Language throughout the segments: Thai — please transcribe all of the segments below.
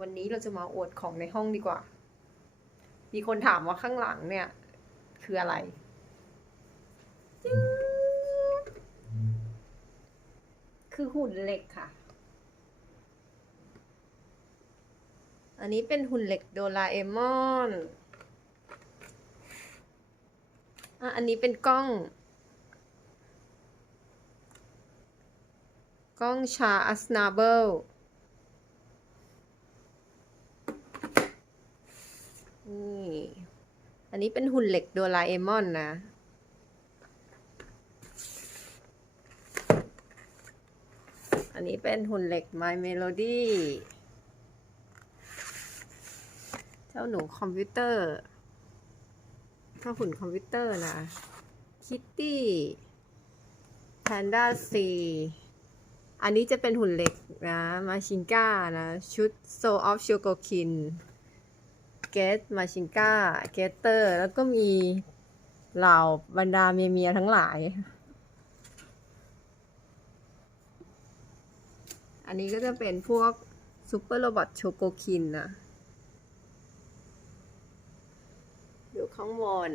วันนี้เราจะมาอวดของในห้องดีกว่า มีคนถามว่าข้างหลังเนี่ย คืออะไรจคือหุ่นเหล็กค่ะ อันนี้เป็นหุ่นเหล็กโดราเอมอนอะอันนี้เป็นกล้อง กล้องชาอัสนาเบิล นี่ อันนี้เป็นหุ่นเหล็กโดราเอมอนนะ อันนี้เป็นหุ่นเหล็ก My Melody เจ้าหนูคอมพิวเตอร์เจ้าหุ่นคอมพิวเตอร์นะ Kitty Panda C อันนี้จะเป็นหุ่นเหล็กนะ มาชิงก้านะ ชุด Soul of Shogokin เกตมาชิงก้าเกตเตอร์ แล้วก็มีเหล่าบรรดาเมียๆทั้งหลาย อันนี้ก็จะเป็นพวกซูเปอร์โรบอทโชโกคินนะอยู่ข้างบน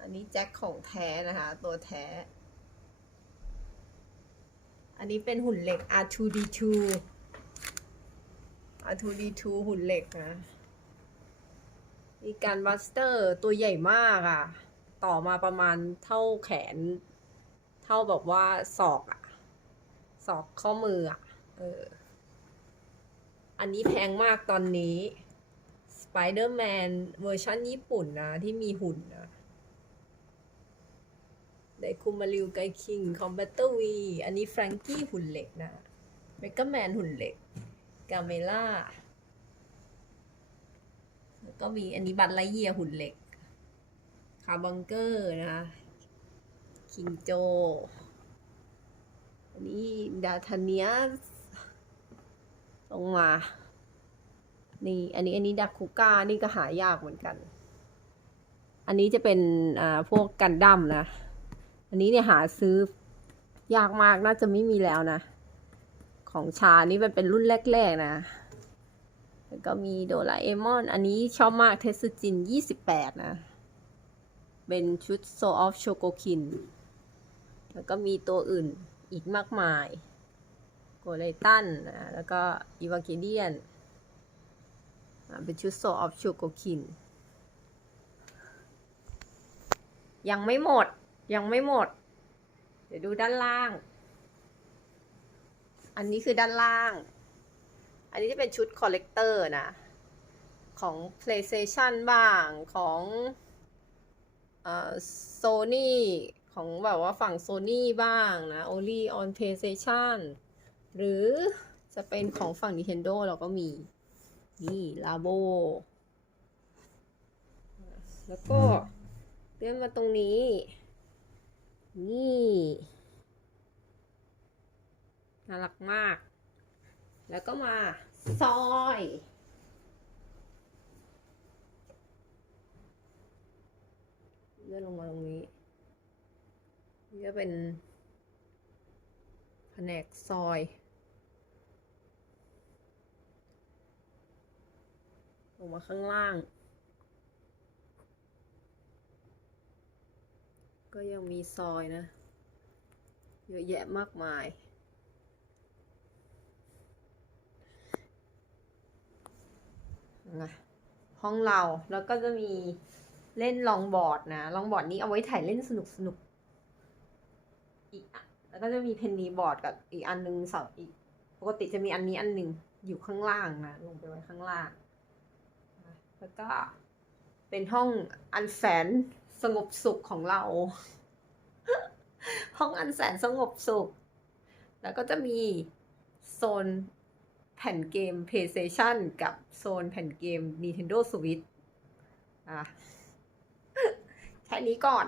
อันนี้แจ็คของแท้นะคะ ตัวแท้ อันนี้เป็นหุ่นเหล็ก R2D2 R2D2 หุ่นเหล็กนะมีการบัสเตอร์ตัวใหญ่มากอะ่ะ ต่อมาประมาณเท่าแขน เท่าแบบว่าศอกอะ่ะ ศอกข้อมืออะ่ะ เออ อันนี้แพงมากตอนนี้ Spider-Man เวอร์ชันญี่ปุ่นนะ ที่มีหุ่นนะ ไดคุมาริวไกคิงคอมแบตเตอร์วี อันนี้แฟรงกี้หุ่นเหล็กนะเมกาแมนหุ่นเหล็ก กาเมล่า แล้วก็มีอันนี้บัตไลเยียหุ่นเหล็ก คาบังเกอร์นะคิงโจ อันนี้ดาธาเนียสลงมา นี่อันนี้อันนี้ดาคุก้า นี่ก็หายากเหมือนกัน อันนี้จะเป็นอ่าพวกกันดั้มนะ อันนี้เนี่ยหาซื้อยากมากน่าจะไม่มีแล้วนะ ของชานี่มันเป็นรุ่นแรกๆนะ แล้วก็มีโดราเอมอน อันนี้ชอบมากเทสจินยี่สิบแปดนะ เป็นชุดโซออฟโชโกคิน แล้วก็มีตัวอื่นอีกมากมาย โกเลตันนะ แล้วก็อีวาเกเดียน เป็นชุดโซออฟโชโกคิน ยังไม่หมด ยังไม่หมด เดี๋ยวดูด้านล่าง อันนี้คือด้านล่าง อันนี้จะเป็นชุดคอลเลกเตอร์นะ ของ PlayStation บ้างของโซนี่ของแบบว่าฝั่ง Sony บ้างนะ Only on PlayStation หรือจะเป็นของฝั่ง Nintendo เราก็มี นี่ Labo แล้วก็เลื่อนมาตรงนี้ นี่น่ารักมาก แล้วก็มาซอยเลื่อนลงมาตรงนี้ นี่ก็เป็นแผนกซอยลงมาข้างล่าง ก็ยังมีซอยนะ เยอะแยะมากมาย ห้องเราแล้วก็จะมีเล่นลองบอร์ดนะ ลองบอร์ดนี้เอาไว้ถ่ายเล่นสนุกสนุกอีกอะแล้วก็จะมีเพนนีบอร์ดกับอีกอันนึงสองอีก ปกติจะมีอันนี้อันหนึ่งอยู่ข้างล่างนะ ลงไปไว้ข้างล่าง แล้วก็เป็นห้องอันแสน สงบสุขของเรา ห้องอันแสนสงบสุข แล้วก็จะมีโซนแผ่นเกม PlayStation กับโซนแผ่นเกม Nintendo Switch อะแค่นี้ก่อน